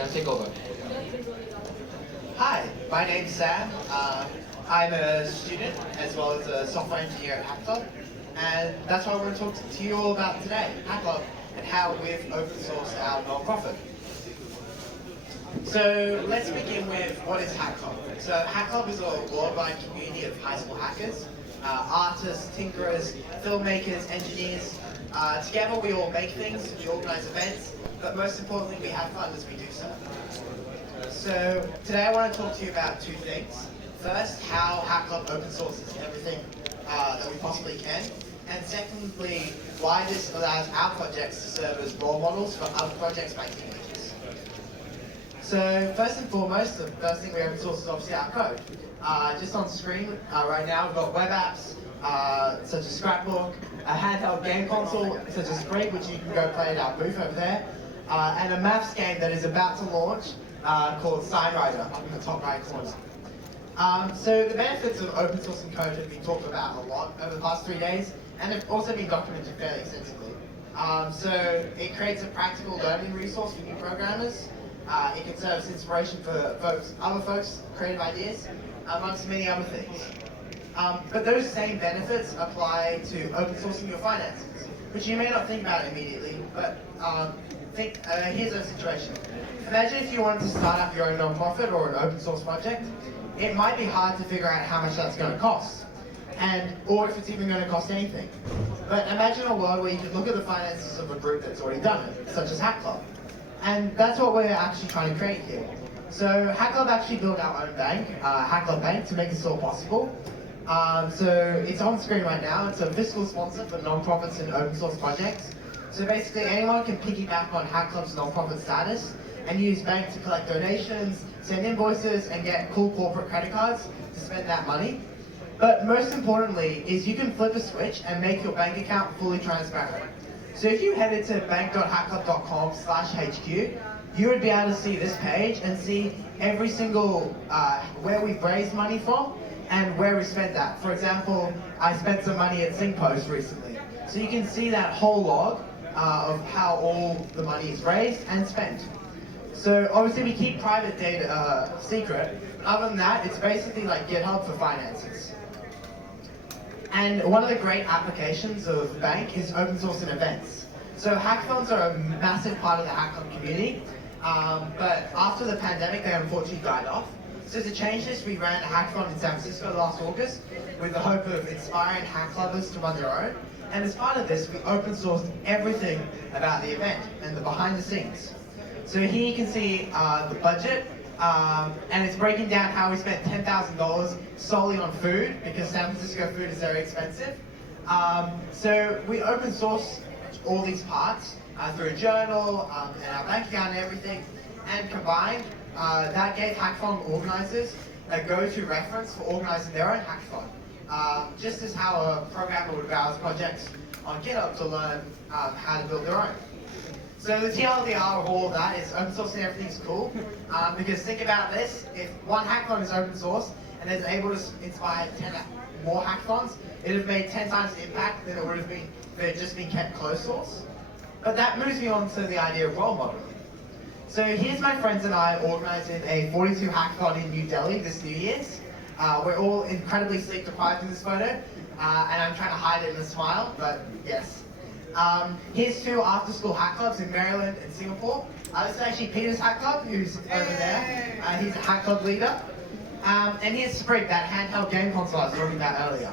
Sam, take over. Hi, my name's Sam. I'm a student as well as a software engineer at HackClub, and that's what I want to talk to you all about today, HackClub, and how we've open sourced our nonprofit. So let's begin with what is HackClub. So HackClub is a worldwide community of high school hackers, artists, tinkerers, filmmakers, engineers. Together we all make things, we organize events, but most importantly we have fun as we do so. So today I want to talk to you about two things. First, how HackClub open sources everything that we possibly can. And secondly, why this allows our projects to serve as role models for other projects by teenagers. So first and foremost, the first thing we open source is obviously our code. Just on screen right now we've got web apps such as Scrapbook, a handheld game console such as Sprig, which you can go play at our booth over there, and a maths game that is about to launch called SignWriter up in the top right corner. So the benefits of open sourcing code have been talked about a lot over the past 3 days, and have also been documented fairly extensively. So it creates a practical learning resource for new programmers. It can serve as inspiration for other folks' creative ideas, amongst many other things. But those same benefits apply to open sourcing your finances, which you may not think about immediately, but here's a situation. Imagine if you wanted to start up your own nonprofit or an open source project. It might be hard to figure out how much that's going to cost, or if it's even going to cost anything. But imagine a world where you could look at the finances of a group that's already done it, such as HackClub. And that's what we're actually trying to create here. So HackClub actually built our own bank, HackClub Bank, to make this all possible. So it's on screen right now. It's a fiscal sponsor for nonprofits and open source projects. So basically anyone can piggyback on HackClub's nonprofit status and use Bank to collect donations, send invoices, and get cool corporate credit cards to spend that money. But most importantly is you can flip a switch and make your bank account fully transparent. So if you headed to bank.hackclub.com/HQ, you would be able to see this page and see every single where we've raised money from and where we spent that. For example, I spent some money at SingPost recently. So you can see that whole log of how all the money is raised and spent. So obviously we keep private data secret. Other than that, it's basically like GitHub for finances. And one of the great applications of Bank is open source and events. So hackathons are a massive part of the HackClub community, but after the pandemic, they unfortunately died off. So to change this, we ran a hackathon in San Francisco last August with the hope of inspiring hack clubbers to run their own. And as part of this, we open sourced everything about the event and the behind the scenes. So here you can see the budget, and it's breaking down how we spent $10,000 solely on food, because San Francisco food is very expensive. So we open source all these parts through a journal and our bank account and everything, and combined, that gave hackathon organizers a go-to reference for organizing their own hackathon, just as how a programmer would browse projects on GitHub to learn how to build their own. So the TLDR of all of that is open source and everything's cool, because think about this, if one hackathon is open source and is able to inspire 10 more hackathons, it would have made 10 times the impact than it would have been if it had just been kept closed source. But that moves me on to the idea of role modeling. So here's my friends and I organizing a 42 hackathon in New Delhi this New Year's. We're all incredibly sleep deprived in this photo, and I'm trying to hide it in a smile, but yes. Here's two after-school hack clubs in Maryland and Singapore. This is actually Peter's hack club, who's over there. He's a hack club leader. And here's Sprig, that handheld game console I was talking about earlier.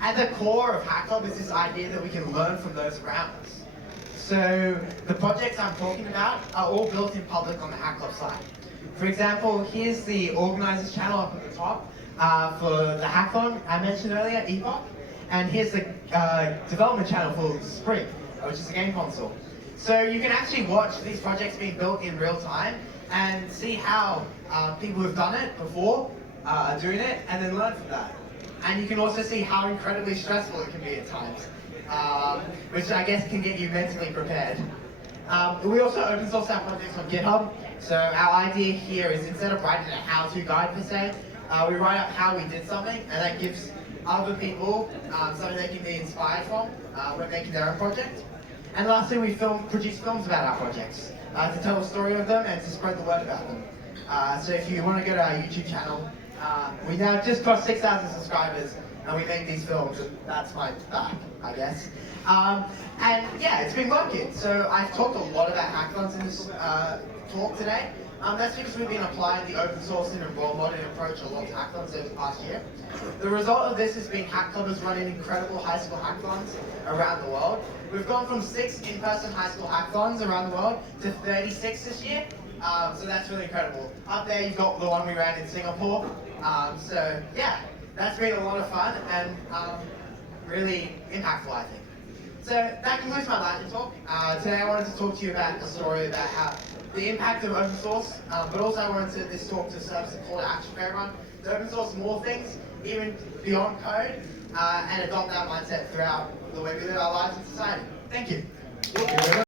At the core of hack club is this idea that we can learn from those around us. So the projects I'm talking about are all built in public on the hack club site. For example, here's the organizers channel up at the top for the hackathon I mentioned earlier, Epoch. And here's the development channel for Sprig, which is a game console. So you can actually watch these projects being built in real time and see how people who've done it before are doing it, and then learn from that. And you can also see how incredibly stressful it can be at times, which I guess can get you mentally prepared. We also open source our projects on GitHub. So our idea here is instead of writing a how-to guide per se, we write up how we did something, and that gives other people something they can be inspired from when making their own project. And lastly, we produce films about our projects. to tell a story of them and to spread the word about them. So if you want to go to our YouTube channel, we now just crossed 6,000 subscribers and we make these films, and that's my back, I guess. And yeah, it's been working. So I've talked a lot about hackathons in this talk today. That's because we've been applying the open sourcing and role modeling approach a lot to hackathons over the past year. The result of this has been Hack Club is running incredible high school hackathons around the world. We've gone from 6 in-person high school hackathons around the world to 36 this year. So that's really incredible. Up there you've got the one we ran in Singapore. So yeah, that's been a lot of fun and really impactful, I think. So that concludes my lightning talk. Today I wanted to talk to you about a story about how the impact of open source, but also I wanted this talk to serve as a call to action for everyone to open source more things, even beyond code, and adopt that mindset throughout the way we live our lives in society. Thank you.